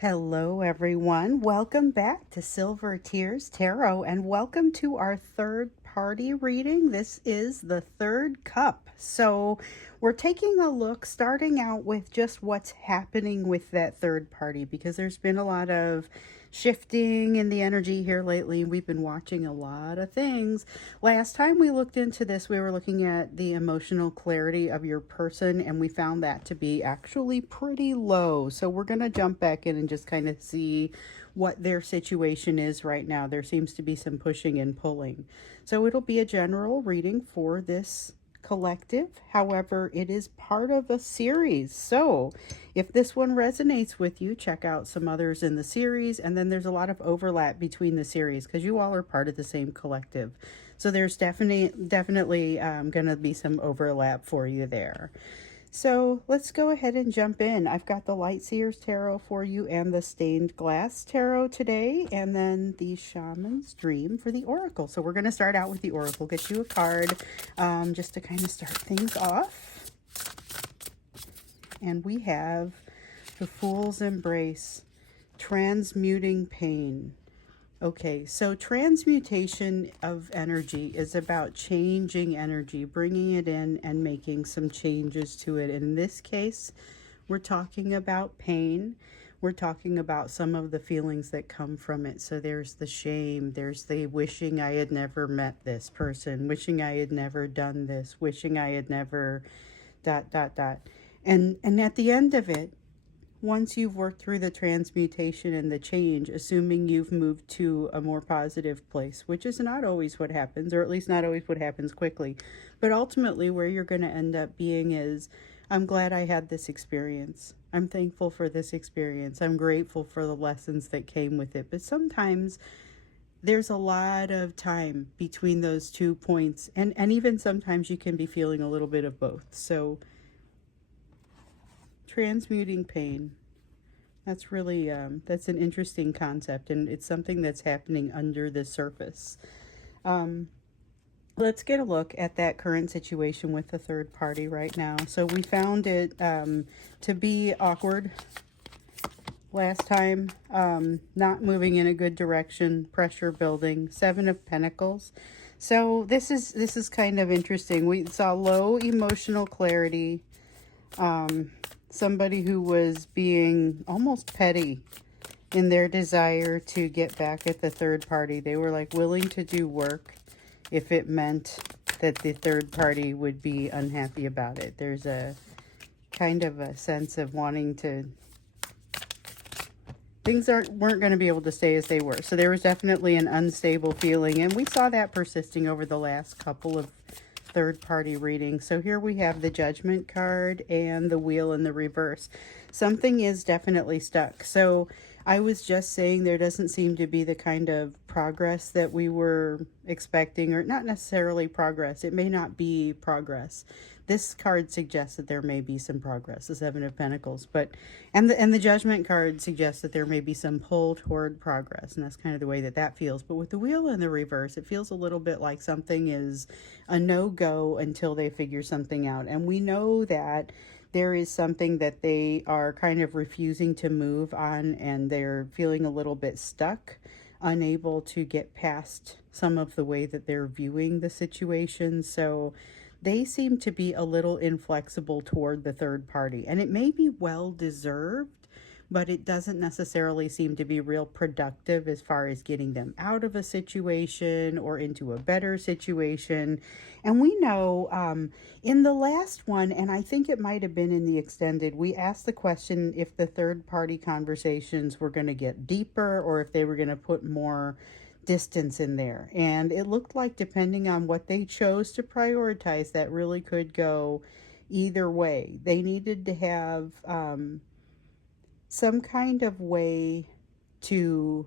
Hello, everyone. Welcome back to Silver Tears Tarot, and welcome to our third party reading. This is the third cup. So, we're taking a look, starting out with just what's happening with that third party, because there's been a lot of shifting in the energy here lately. We've been watching a lot of things. Last time we looked into this, we were looking at the emotional clarity of your person, and we found that to be actually pretty low. So we're going to jump back in and just kind of see what their situation is right now. There seems to be some pushing and pulling. So it'll be a general reading for this collective. However, it is part of a series. So if this one resonates with you, check out some others in the series. And then there's a lot of overlap between the series because you all are part of the same collective. So there's definitely going to be some overlap for you there. So let's go ahead and jump in. I've got the Light Seers Tarot for you and the Stained Glass Tarot today, and then the Shaman's Dream for the Oracle. So we're going to start out with the Oracle. Get you a card just to kind of start things off. And we have the Fool's Embrace, Transmuting Pain. Okay, so transmutation of energy is about changing energy, bringing it in and making some changes to it. In this case, we're talking about pain. We're talking about some of the feelings that come from it. So there's the shame, there's the wishing I had never met this person, wishing I had never done this, wishing I had never ... And at the end of it, once you've worked through the transmutation and the change, assuming you've moved to a more positive place, which is not always what happens, or at least not always what happens quickly, but ultimately where you're going to end up being is, I'm glad I had this experience. I'm thankful for this experience. I'm grateful for the lessons that came with it. But sometimes there's a lot of time between those 2 points, and even sometimes you can be feeling a little bit of both. So transmuting pain, that's really that's an interesting concept, and it's something that's happening under the surface. Let's get a look at that current situation with the third party right now. So we found it to be awkward last time, not moving in a good direction, pressure building, 7 of Pentacles. So this is kind of interesting. We saw low emotional clarity, somebody who was being almost petty in their desire to get back at the third party. They were like willing to do work if it meant that the third party would be unhappy about it. There's a kind of a sense of wanting to, things weren't going to be able to stay as they were. So there was definitely an unstable feeling, and we saw that persisting over the last couple of third party readings. So here we have the Judgment card and the Wheel in the reverse. Something is definitely stuck. So I was just saying there doesn't seem to be the kind of progress that we were expecting, or not necessarily progress. It may not be progress. This card suggests that there may be some progress, the 7 of Pentacles, but and the Judgment card suggests that there may be some pull toward progress, and that's kind of the way that feels. But with the Wheel in the reverse, it feels a little bit like something is a no-go until they figure something out. And we know that there is something that they are kind of refusing to move on, and they're feeling a little bit stuck, unable to get past some of the way that they're viewing the situation. So they seem to be a little inflexible toward the third party, and it may be well deserved, but it doesn't necessarily seem to be real productive as far as getting them out of a situation or into a better situation. And we know in the last one, and I think it might have been in the extended, we asked the question if the third party conversations were going to get deeper or if they were going to put more distance in there. And it looked like, depending on what they chose to prioritize, that really could go either way. They needed to have some kind of way to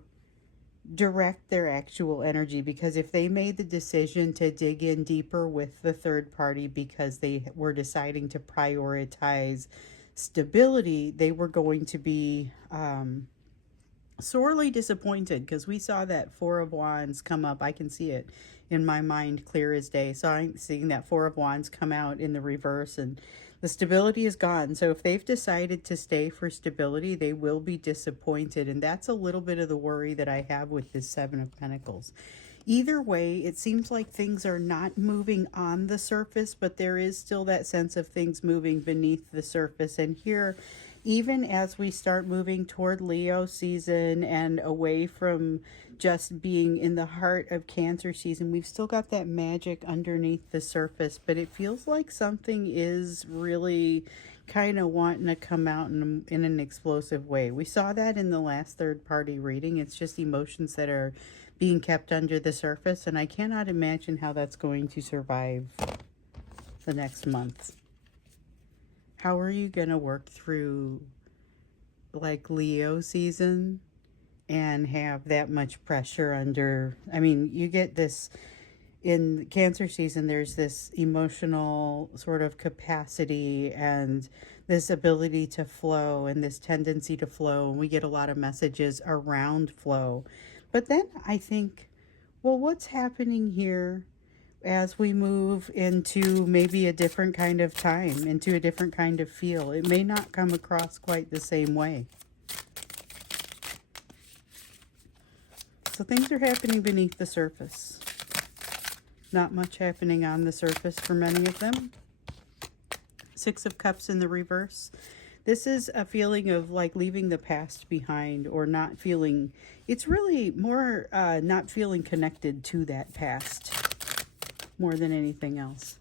direct their actual energy, because if they made the decision to dig in deeper with the third party because they were deciding to prioritize stability, they were going to be sorely disappointed, because we saw that 4 of Wands come up. I can see it in my mind clear as day. So I'm seeing that 4 of Wands come out in the reverse, and The stability is gone. So if they've decided to stay for stability, they will be disappointed. And that's a little bit of the worry that I have with this Seven of Pentacles. Either way, it seems like things are not moving on the surface, but there is still that sense of things moving beneath the surface. And here, even as we start moving toward Leo season and away from just being in the heart of Cancer season, we've still got that magic underneath the surface, but it feels like something is really kind of wanting to come out in an explosive way. We saw that in the last third party reading. It's just emotions that are being kept under the surface, and I cannot imagine how that's going to survive the next month. How are you going to work through like Leo season and have that much pressure under? I mean, you get this in Cancer season, there's this emotional sort of capacity and this ability to flow and this tendency to flow. And we get a lot of messages around flow. But then I think, well, what's happening here as we move into maybe a different kind of time, into a different kind of feel? It may not come across quite the same way. So things are happening beneath the surface. Not much happening on the surface for many of them. Six of Cups in the reverse. This is a feeling of like leaving the past behind, or not feeling, it's really more not feeling connected to that past more than anything else.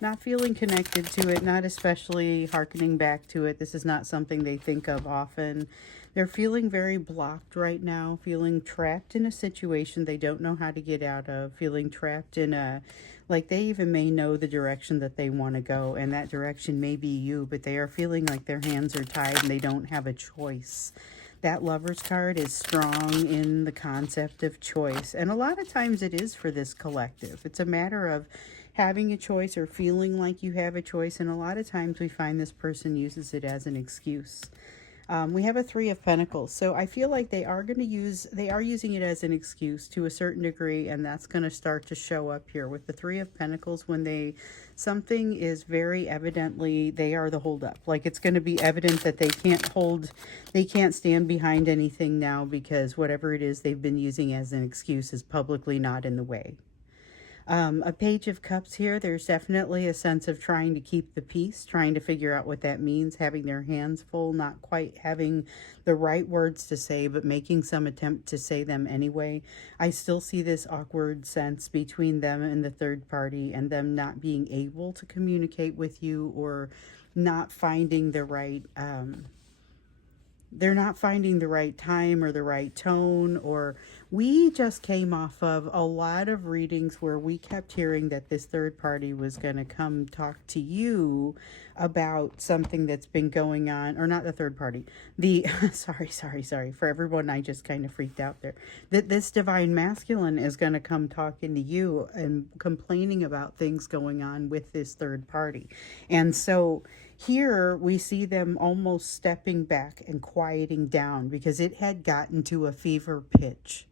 Not feeling connected to it, not especially hearkening back to it. This is not something they think of often. They're feeling very blocked right now, feeling trapped in a situation they don't know how to get out of, feeling trapped in a, like they even may know the direction that they want to go, and that direction may be you, but they are feeling like their hands are tied and they don't have a choice. That Lover's card is strong in the concept of choice, and a lot of times it is for this collective. It's a matter of having a choice or feeling like you have a choice, and a lot of times we find this person uses it as an excuse. We have a Three of Pentacles, so I feel like they are using it as an excuse to a certain degree, and that's going to start to show up here with the Three of Pentacles. When something is very evidently, they are the holdup. Like it's going to be evident that they can't stand behind anything now, because whatever it is they've been using as an excuse is publicly not in the way. A Page of Cups here. There's definitely a sense of trying to keep the peace, trying to figure out what that means, having their hands full, not quite having the right words to say, but making some attempt to say them anyway. I still see this awkward sense between them and the third party, and them not being able to communicate with you, or not finding the right they're not finding the right time or the right tone. Or we just came off of a lot of readings where we kept hearing that this third party was going to come talk to you about something that's been going on, or not the third party, the sorry for everyone, I just kind of freaked out there, that this divine masculine is going to come talking to you and complaining about things going on with this third party. And so here we see them almost stepping back and quieting down, because it had gotten to a fever pitch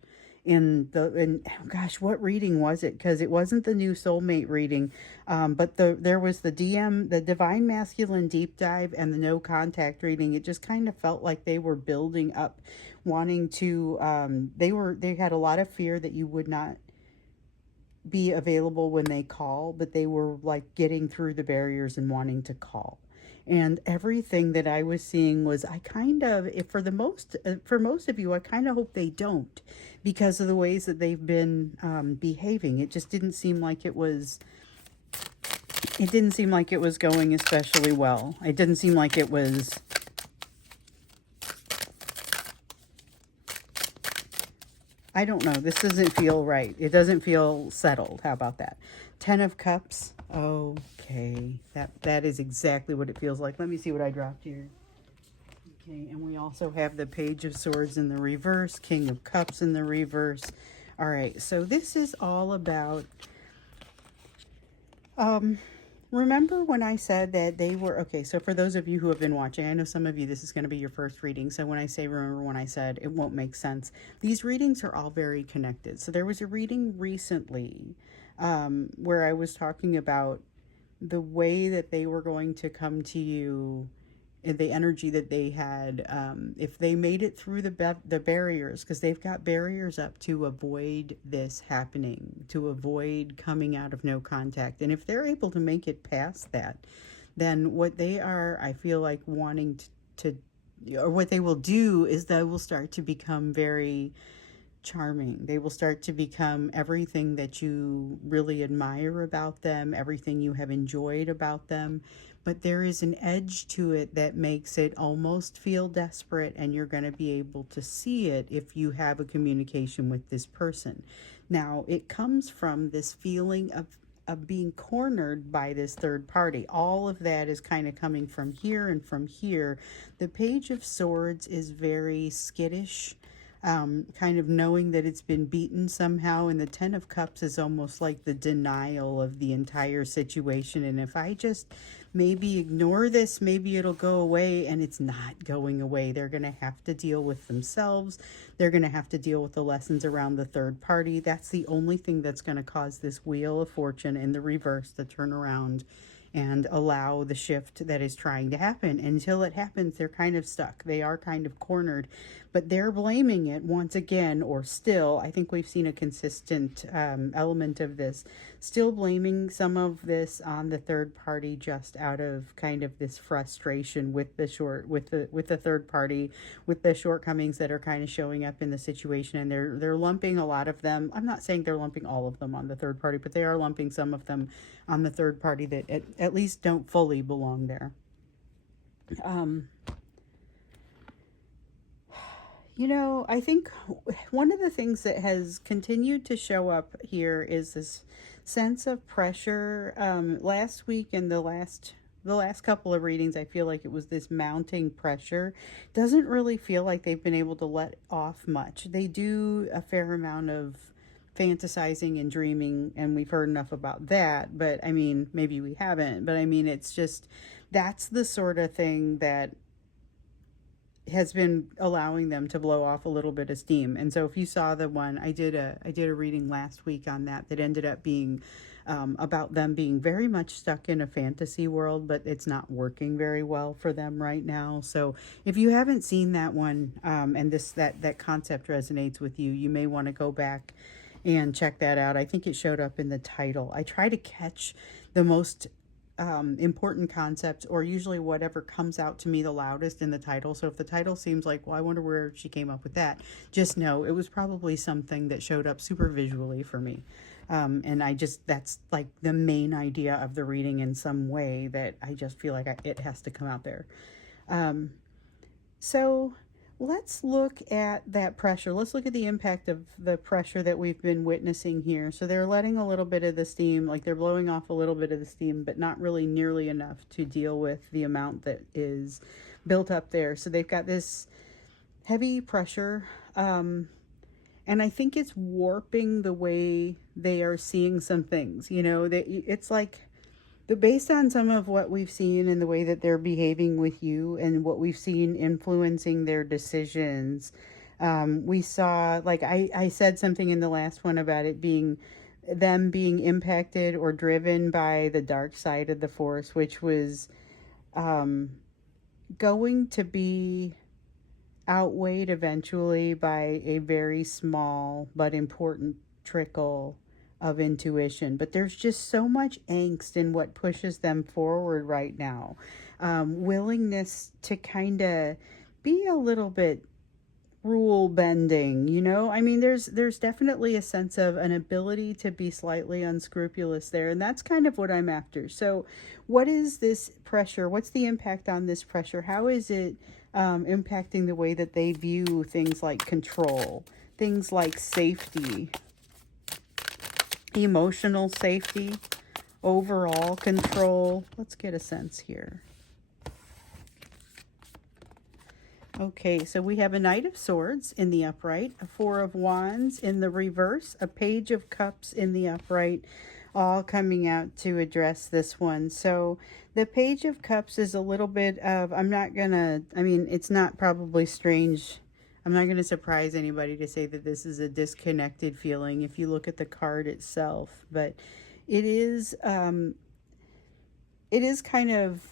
gosh, what reading was it? Because it wasn't the new soulmate reading, but there was the divine masculine deep dive, and the no contact reading. It just kind of felt like they were building up, wanting to they had a lot of fear that you would not be available when they call, but they were like getting through the barriers and wanting to call. And everything that I was seeing was, I kind of, for most of you, I kind of hope they don't, because of the ways that they've been behaving. It just didn't seem like it was going especially well. It didn't seem like it was, I don't know, this doesn't feel right. It doesn't feel settled. How about that? Ten of Cups. Okay, that is exactly what it feels like. Let me see what I dropped here. Okay, and we also have the Page of Swords in the reverse, King of Cups in the reverse. All right, so this is all about, remember when I said that they were, okay, so for those of you who have been watching, I know some of you, this is going to be your first reading, so when I say remember when I said, it won't make sense. These readings are all very connected. So there was a reading recently where I was talking about the way that they were going to come to you, the energy that they had, if they made it through the barriers, because they've got barriers up to avoid this happening, to avoid coming out of no contact. And if they're able to make it past that, then what they are, I feel like, wanting to or what they will do is they will start to become very charming. They will start to become everything that you really admire about them, everything you have enjoyed about them. But there is an edge to it that makes it almost feel desperate, and you're going to be able to see it if you have a communication with this person. Now, it comes from this feeling of being cornered by this third party. All of that is kind of coming from here and from here. The Page of Swords is very skittish, kind of knowing that it's been beaten somehow, and the Ten of Cups is almost like the denial of the entire situation. And if I just maybe ignore this, maybe it'll go away, and it's not going away. They're going to have to deal with themselves. They're going to have to deal with the lessons around the third party. That's the only thing that's going to cause this Wheel of Fortune in the reverse to turn around and allow the shift that is trying to happen. Until it happens, they're kind of stuck. They are kind of cornered, but they're blaming it once again, or still, I think we've seen a consistent element of this, still blaming some of this on the third party, just out of kind of this frustration with the third party, with the shortcomings that are kind of showing up in the situation. And they're lumping a lot of them. I'm not saying they're lumping all of them on the third party, but they are lumping some of them on the third party that at least don't fully belong there. You know, I think one of the things that has continued to show up here is this sense of pressure. Last week and the last couple of readings, I feel like it was this mounting pressure. Doesn't really feel like they've been able to let off much. They do a fair amount of fantasizing and dreaming, and we've heard enough about that, but I mean, maybe we haven't, but I mean, it's just, that's the sort of thing that has been allowing them to blow off a little bit of steam. And so if you saw the one, I did a reading last week on that ended up being about them being very much stuck in a fantasy world, but it's not working very well for them right now. So if you haven't seen that one, and that concept resonates with you, you may want to go back and check that out. I think it showed up in the title. I try to catch the most important concepts, or usually whatever comes out to me the loudest in the title. So if the title seems like, well, I wonder where she came up with that, just know it was probably something that showed up super visually for me. And that's like the main idea of the reading in some way, that I just feel like it has to come out there. So let's look at that pressure. Let's look at the impact of the pressure that we've been witnessing here. So they're letting a little bit of the steam, like they're blowing off a little bit of the steam, but not really nearly enough to deal with the amount that is built up there. So they've got this heavy pressure, and I think it's warping the way they are seeing some things. You know, it's like, based on some of what we've seen in the way that they're behaving with you and what we've seen influencing their decisions, we saw, like I said something in the last one about it being them being impacted or driven by the dark side of the Force, which was going to be outweighed eventually by a very small but important trickle of intuition. But there's just so much angst in what pushes them forward right now. Willingness to kind of be a little bit rule bending, you know? I mean, there's definitely a sense of an ability to be slightly unscrupulous there, and that's kind of what I'm after. So what is this pressure? What's the impact on this pressure? How is it impacting the way that they view things like control, things like safety, emotional safety, overall control? Let's get a sense here. Okay, so we have a Knight of Swords in the upright, a Four of Wands in the reverse, a Page of Cups in the upright, all coming out to address this one. So the Page of Cups is a little bit of, it's not probably strange. I'm not going to surprise anybody to say that this is a disconnected feeling if you look at the card itself, but it is it is kind of,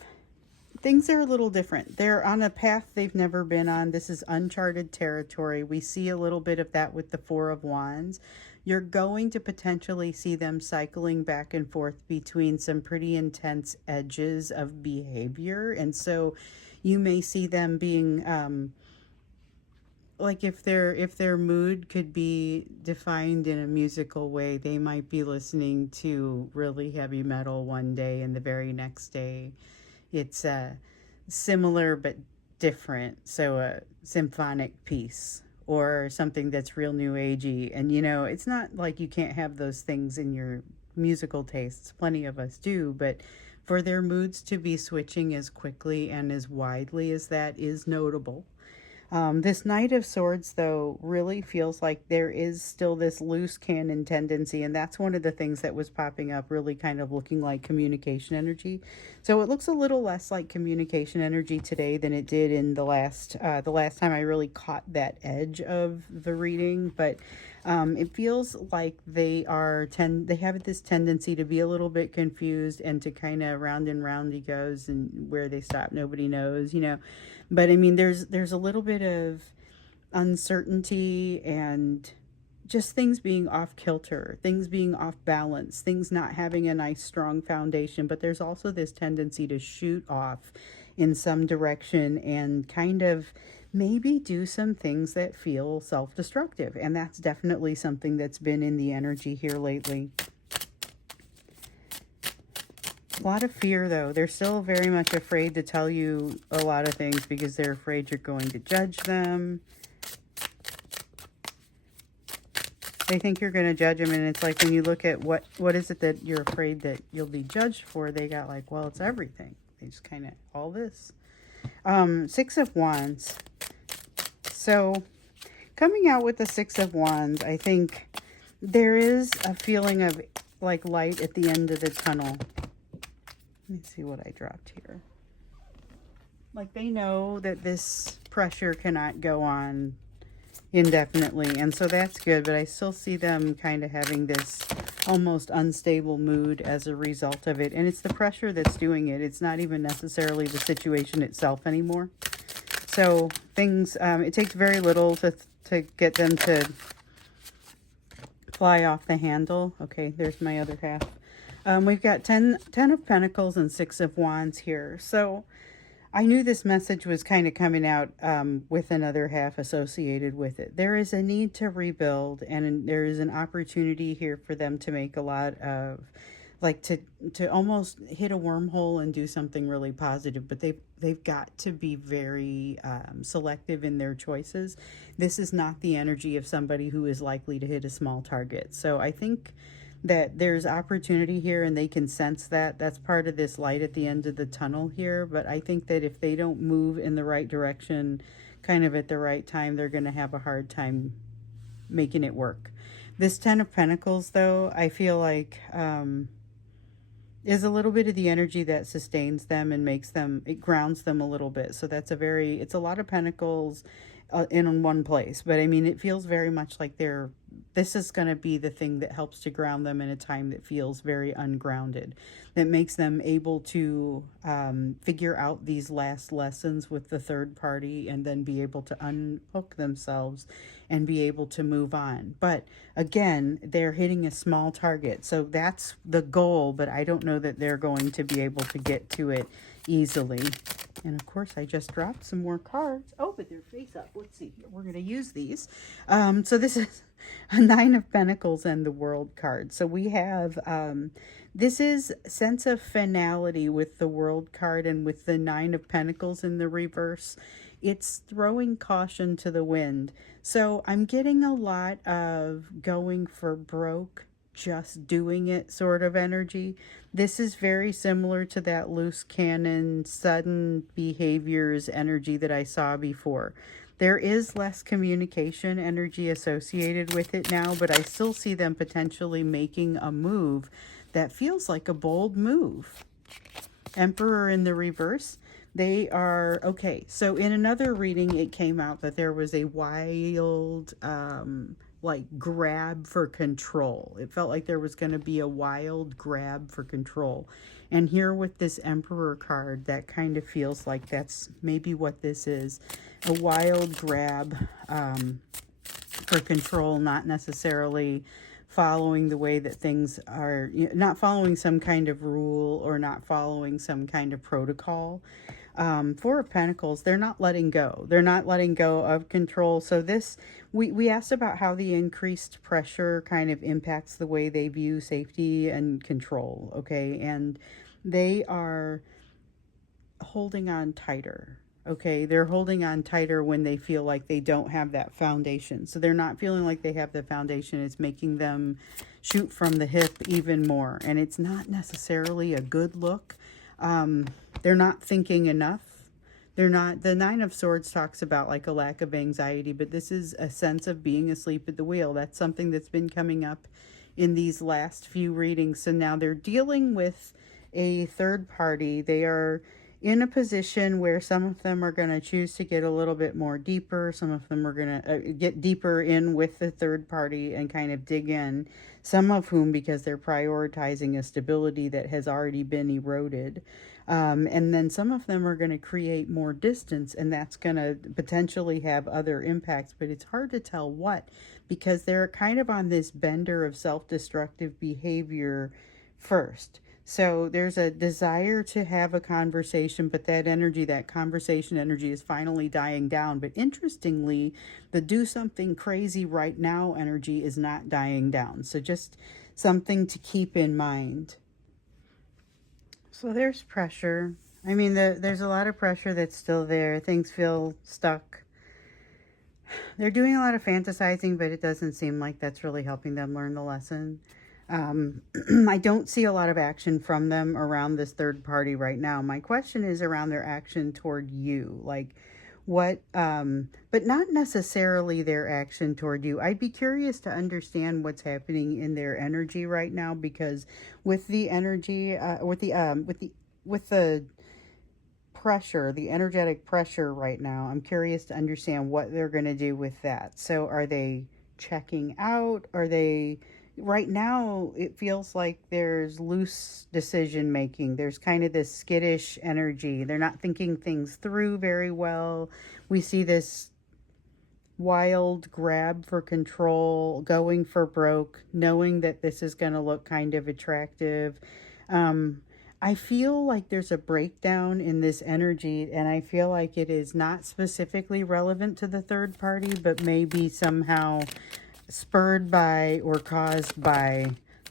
things are a little different. They're on a path they've never been on. This is uncharted territory. We see a little bit of that with the Four of Wands. You're going to potentially see them cycling back and forth between some pretty intense edges of behavior. And so you may see them being, like if their mood could be defined in a musical way, they might be listening to really heavy metal one day, and the very next day it's similar but different. So a symphonic piece or something that's real new agey. And it's not like you can't have those things in your musical tastes. Plenty of us do, but for their moods to be switching as quickly and as widely as that is notable. This Knight of Swords, though, really feels like there is still this loose cannon tendency, and that's one of the things that was popping up, really kind of looking like communication energy. So it looks a little less like communication energy today than it did in the last time I really caught that edge of the reading. But it feels like they have this tendency to be a little bit confused and to kind of round and round he goes, and where they stop nobody knows. But I mean, there's a little bit of uncertainty and just things being off kilter, things being off balance, things not having a nice strong foundation. But there's also this tendency to shoot off in some direction and kind of maybe do some things that feel self-destructive. And that's definitely something that's been in the energy here lately. A lot of fear, though. They're still very much afraid to tell you a lot of things because they're afraid you're going to judge them. They think you're going to judge them, and it's like when you look at what is it that you're afraid that you'll be judged for, they got like, well, it's everything. They just kind of, all this. Six of Wands. So coming out with the Six of Wands, I think there is a feeling of like light at the end of the tunnel. Let me see what I dropped here. Like they know that this pressure cannot go on indefinitely, and so that's good, but I still see them kind of having this almost unstable mood as a result of it, and it's the pressure that's doing it. It's not even necessarily the situation itself anymore. So things, it takes very little to get them to fly off the handle. Okay, there's my other half. We've got 10 of Pentacles and 6 of Wands here. So I knew this message was kind of coming out with another half associated with it. There is a need to rebuild, and there is an opportunity here for them to make a lot of, like to almost hit a wormhole and do something really positive. But they've got to be very selective in their choices. This is not the energy of somebody who is likely to hit a small target. So I think that there's opportunity here, and they can sense that. That's part of this light at the end of the tunnel here. But I think that if they don't move in the right direction kind of at the right time, they're going to have a hard time making it work. This 10 of Pentacles, though, I feel like is a little bit of the energy that sustains them and makes them, it grounds them a little bit. So that's it's a lot of Pentacles in one place. But I mean, it feels very much like this is going to be the thing that helps to ground them in a time that feels very ungrounded, that makes them able to figure out these last lessons with the third party, and then be able to unhook themselves and be able to move on. But again, they're hitting a small target, so that's the goal, but I don't know that they're going to be able to get to it easily. And of course, I just dropped some more cards. Oh, but they're face up. Let's see here. We're going to use these. So this is a 9 of Pentacles and the World card. So we have, this is sense of finality with the World card, and with the 9 of Pentacles in the reverse, it's throwing caution to the wind. So I'm getting a lot of going for broke, just doing it sort of energy. This is very similar to that loose cannon, sudden behaviors energy that I saw before. There is less communication energy associated with it now, but I still see them potentially making a move that feels like a bold move. Emperor in the reverse. They are, okay, so in another reading, it came out that there was a wild, like grab for control. It felt like there was going to be a wild grab for control. And here with this Emperor card, that kind of feels like that's maybe what this is. A wild grab for control, not necessarily following the way that things are, not following some kind of rule or not following some kind of protocol. Four of Pentacles, they're not letting go. They're not letting go of control. So this, we asked about how the increased pressure kind of impacts the way they view safety and control, okay? And they are holding on tighter, okay? They're holding on tighter when they feel like they don't have that foundation. So they're not feeling like they have the foundation. It's making them shoot from the hip even more. And it's not necessarily a good look. They're not thinking enough. They're not, the Nine of Swords talks about like a lack of anxiety, but this is a sense of being asleep at the wheel. That's something that's been coming up in these last few readings. So now they're dealing with a third party. They are in a position where some of them are going to choose to get a little bit more deeper. Some of them are going to get deeper in with the third party and kind of dig in. Some of whom, because they're prioritizing a stability that has already been eroded. And then some of them are going to create more distance, and that's going to potentially have other impacts, but it's hard to tell what, because they're kind of on this bender of self-destructive behavior first. So there's a desire to have a conversation, but that energy, that conversation energy is finally dying down. But interestingly, the do something crazy right now energy is not dying down. So just something to keep in mind. So there's pressure. I mean, there's a lot of pressure that's still there. Things feel stuck. They're doing a lot of fantasizing, but it doesn't seem like that's really helping them learn the lesson. I don't see a lot of action from them around this third party right now. My question is around their action toward you. Like what, but not necessarily their action toward you. I'd be curious to understand what's happening in their energy right now, because with the energy, with the pressure, the energetic pressure right now, I'm curious to understand what they're going to do with that. So are they checking out? Are they... Right now, it feels like there's loose decision making. There's kind of this skittish energy. They're not thinking things through very well. We see this wild grab for control, going for broke, knowing that this is going to look kind of attractive. I feel like there's a breakdown in this energy, and I feel like it is not specifically relevant to the third party, but maybe somehow spurred by or caused by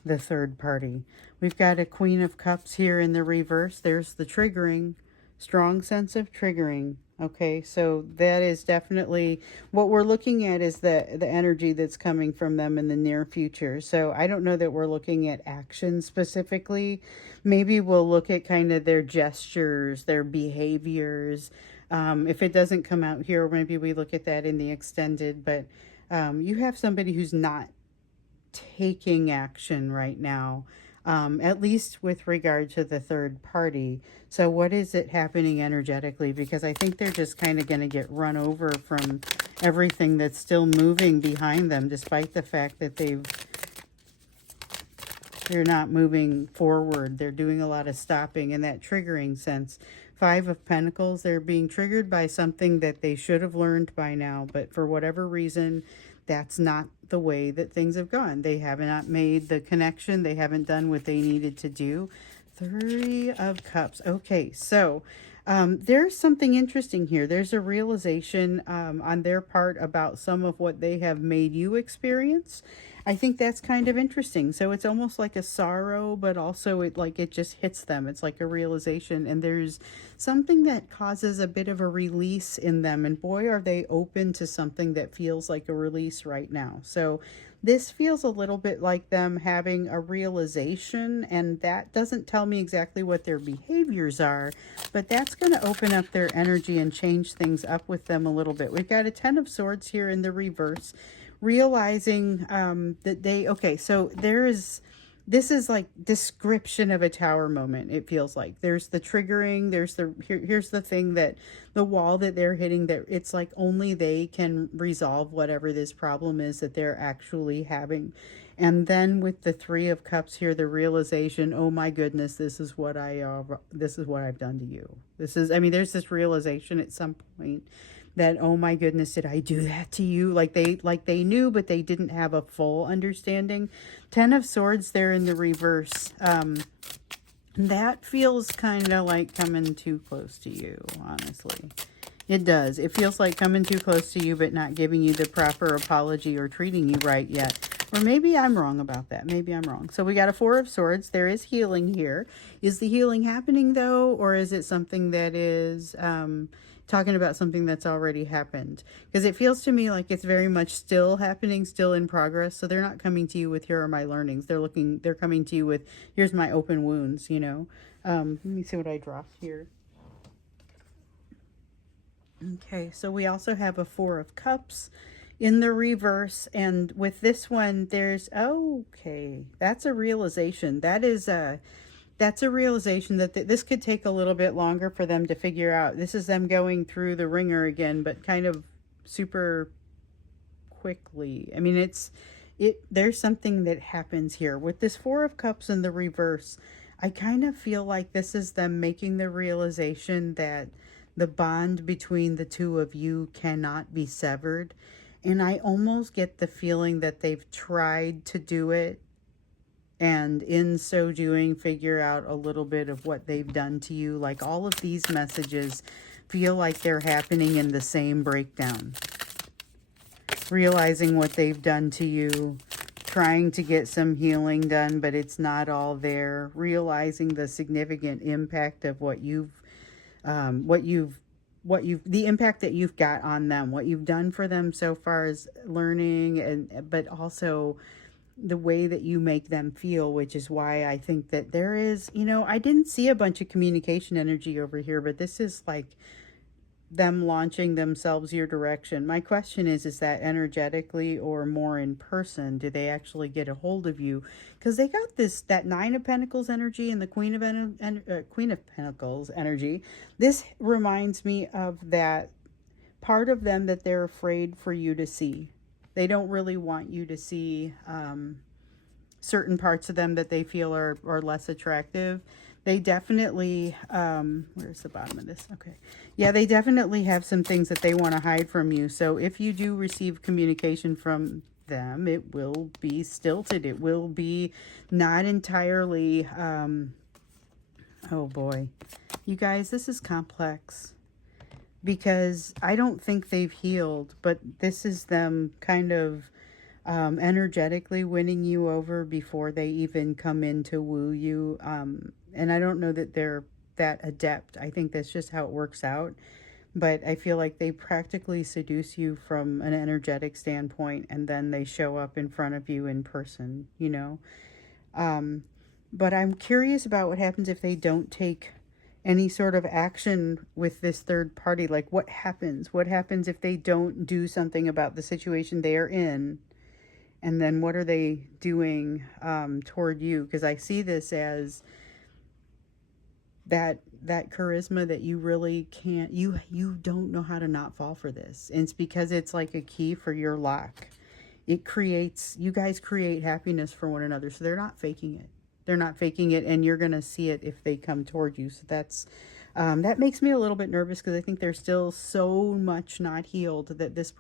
the third party. We've got a Queen of Cups here in the reverse. There's the triggering, strong sense of triggering. Okay, so that is definitely what we're looking at, is the energy that's coming from them in the near future. So I don't know that we're looking at action specifically. Maybe we'll look at kind of their gestures, their behaviors. If it doesn't come out here, maybe we look at that in the extended, but you have somebody who's not taking action right now, at least with regard to the third party. So what is it happening energetically? Because I think they're just kind of going to get run over from everything that's still moving behind them, despite the fact that they're not moving forward. They're doing a lot of stopping in that triggering sense. Five of Pentacles, they're being triggered by something that they should have learned by now, but for whatever reason, that's not the way that things have gone. They have not made the connection. They haven't done what they needed to do. Three of Cups. Okay, so there's something interesting here. There's a realization on their part about some of what they have made you experience. I think that's kind of interesting. So it's almost like a sorrow, but also it just hits them. It's like a realization, and there's something that causes a bit of a release in them. And boy, are they open to something that feels like a release right now. So this feels a little bit like them having a realization, and that doesn't tell me exactly what their behaviors are, but that's going to open up their energy and change things up with them a little bit. We've got a Ten of Swords here in the reverse, realizing that okay, so this is like description of a tower moment. It feels like there's the triggering, there's here's the thing, that the wall that they're hitting, that it's like only they can resolve whatever this problem is that they're actually having. And then with the Three of Cups here, the realization, oh my goodness, this is what I've done to you. I mean, there's this realization at some point that, oh my goodness, did I do that to you? Like they knew, but they didn't have a full understanding. Ten of Swords there in the reverse. That feels kind of like coming too close to you, honestly. It does. It feels like coming too close to you, but not giving you the proper apology or treating you right yet. Or maybe I'm wrong about that. Maybe I'm wrong. So we got a Four of Swords. There is healing here. Is the healing happening, though? Or is it something that is talking about something that's already happened? Because it feels to me like it's very much still happening, still in progress. So they're not coming to you with, here are my learnings. They're coming to you with, here's my open wounds, you know. Let me see what I dropped here. Okay, so we also have a Four of Cups in the reverse, and with this one there's, okay, that's a realization. That's a realization that this could take a little bit longer for them to figure out. This is them going through the ringer again, but kind of super quickly. I mean, there's something that happens here with this Four of Cups in the reverse. I kind of feel like this is them making the realization that the bond between the two of you cannot be severed. And I almost get the feeling that they've tried to do it, and in so doing, figure out a little bit of what they've done to you. Like all of these messages feel like they're happening in the same breakdown. Realizing what they've done to you, trying to get some healing done, but it's not all there. Realizing the significant impact of the impact that you've got on them, what you've done for them so far as learning, but also the way that you make them feel, which is why I think that there is, I didn't see a bunch of communication energy over here, but this is like them launching themselves your direction. My question is that energetically or more in person? Do they actually get a hold of you? Because they got that Nine of Pentacles energy and the Queen of Pentacles energy. This reminds me of that part of them that they're afraid for you to see. They don't really want you to see certain parts of them that they feel are less attractive. They definitely, where's the bottom of this? Okay. Yeah, they definitely have some things that they want to hide from you. So if you do receive communication from them, it will be stilted. It will be not entirely, oh boy. You guys, this is complex. Because I don't think they've healed, but this is them kind of energetically winning you over before they even come in to woo you. And I don't know that they're that adept. I think that's just how it works out. But I feel like they practically seduce you from an energetic standpoint, and then they show up in front of you in person, But I'm curious about what happens if they don't take any sort of action with this third party. Like what happens? What happens if they don't do something about the situation they are in? And then what are they doing toward you? Because I see this as that charisma that you really can't, you don't know how to not fall for this. And it's because it's like a key for your lock. You guys create happiness for one another. So they're not faking it. They're not faking it, and you're going to see it if they come toward you. So that makes me a little bit nervous, because I think they're still so much not healed that this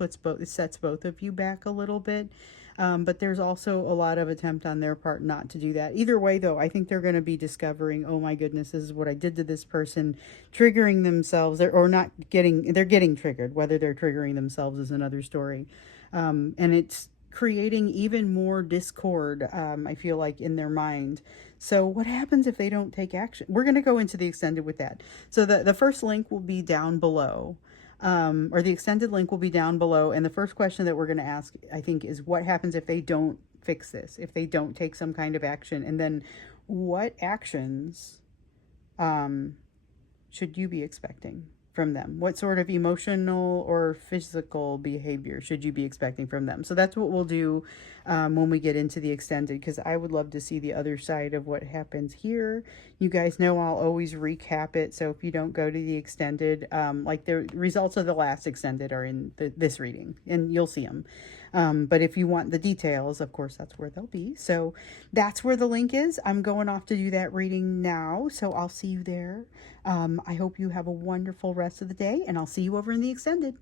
sets both of you back a little bit. But there's also a lot of attempt on their part not to do that. Either way, though, I think they're going to be discovering, oh my goodness, this is what I did to this person, triggering themselves, or not they're getting triggered. Whether they're triggering themselves is another story. And it's creating even more discord, I feel like, in their mind. So what happens if they don't take action? We're going to go into the extended with that. So the first link will be down below, or the extended link will be down below. And the first question that we're going to ask, I think, is what happens if they don't fix this, if they don't take some kind of action? And then what actions should you be expecting? from them? What sort of emotional or physical behavior should you be expecting from them? So that's what we'll do when we get into the extended, because I would love to see the other side of what happens here. You guys know I'll always recap it, so if you don't go to the extended, like the results of the last extended are in this reading, and you'll see them. But if you want the details, of course, that's where they'll be. So that's where the link is. I'm going off to do that reading now, so I'll see you there. I hope you have a wonderful rest of the day, and I'll see you over in the extended.